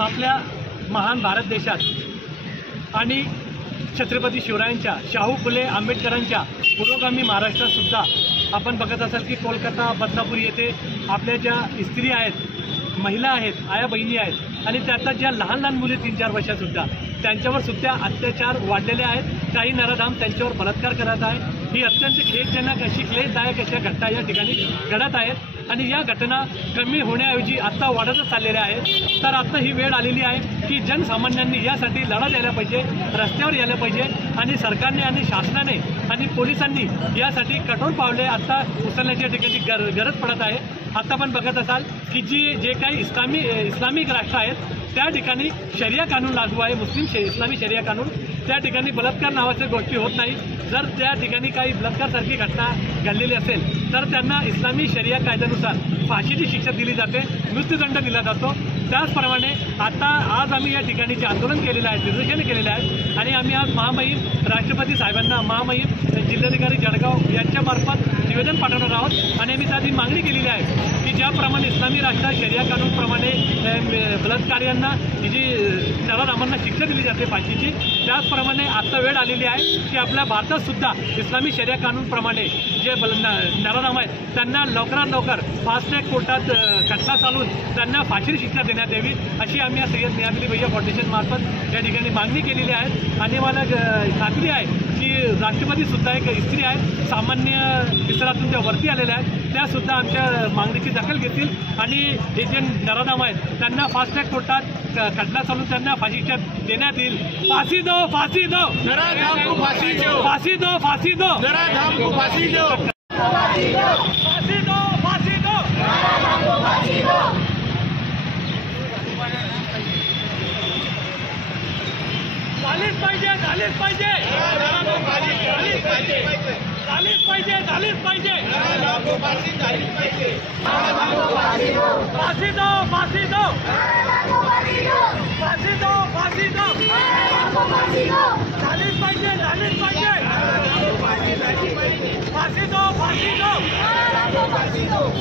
आपल्या महान भारत देशात आणि छत्रपती शिवरायांच्या, शाहू फुले आंबेडकरांच्या पुरोगामी महाराष्ट्रात सुद्धा आपण बघत असाल की कोलकाता, बदलापूर येथे आपल्या ज्या स्त्री आहेत, महिला आहेत, आया बहिणी आहेत आणि त्यातल्या ज्या लहान लहान मुली 3-4 वर्षासुद्धा त्यांच्यावर सुद्धा अत्याचार वाढलेले आहेत। काही नराधाम त्यांच्यावर बलात्कार करत आहे। ही अत्यंत खेदजनक अशी क्लेशदायक अशा घटना या ठिकाणी घडत आहेत आणि या घटना कमी होण्याऐवजी आता वाढतच चाललेल्या आहेत। तर आता ही वेळ आलेली आहे की जनसामान्यांनी यासाठी लढा द्यायला पाहिजे, रस्त्यावर यायला पाहिजे आणि सरकारने आणि शासनाने आणि पोलिसांनी यासाठी कठोर पावले आता उचलण्याच्या ठिकाणी गरज पडत आहे। आता आपण बघत असाल की जे काही इस्लामिक राष्ट्र आहेत त्या ठिकाणी शरिया कानून लागू आहे, मुस्लिम इस्लामी शरिया कानून। त्या ठिकाणी बलात्कार नावाच्या गोष्टी होत नाही। जर त्या ठिकाणी काही बलात्कारसारखी घटना घडलेली असेल तर त्यांना इस्लामी शरिया कायद्यानुसार फाशीची शिक्षा दिली जाते, मृत्यूदंड दिला जातो। त्याचप्रमाणे आता आज आम्ही या ठिकाणी जे आंदोलन केलेलं आहे, निदर्शने केलेले आहेत आणि आम्ही आज महामहिम राष्ट्रपती साहेबांना, महामहिम जिल्हाधिकारी जळगाव यांच्यामार्फत निवेदन पाठवणार आहोत आणि आम्ही त्याची मागणी केलेली आहे की ज्याप्रमाणे इस्लामी राष्ट्र शरिया कानूनप्रमाणे बलात्कार्यांना जी नराधामांना शिक्षा दिली जाते फाशीची, त्याचप्रमाणे आता वेळ आलेली आहे की आपल्या भारतात सुद्धा इस्लामी शरिया कानूनप्रमाणे जे नराधाम आहेत त्यांना लवकरात लवकर फास्ट ट्रॅक कोर्टात खटला चालून त्यांना फाशीची शिक्षा देण्यात यावी अशी आम्ही या सय्यद मियां भैया फाउंडेशन मार्फत या ठिकाणी मागणी केलेली आहे। आणि मला खात्री आहे की राष्ट्रपती सुद्धा एक स्त्री आहेत, सामान्य स्तरातून त्या वरती आलेल्या आहेत, त्या सुद्धा आमच्या मागणीची दखल घेतील आणि हे जे नराधाम आहेत त्यांना फास्ट ट्रॅक कोर्टात खटला चालून त्यांना फाशी शिक्षा देण्यात येईल। फाशी दो, फाशी दो, नराधाम को फाशी दो, फाशी दो, फाशी दो, नराधाम को फाशी दो, फाशी दो, फाशी दो, फाशी दो, नराधाम को फाशी दो। झालीच पाहिजे, झालीच पाहिजे, झालीच पाहिजे, झालीच पाहिजे, झालीच पाहिजे, फाशी दो, फाशी दो, फाशी दो, फाशी दो, फाशी दो, झालीच पाहिजे, झालीच पाहिजे, फाशी दो, फाशी दो, फाशी दो।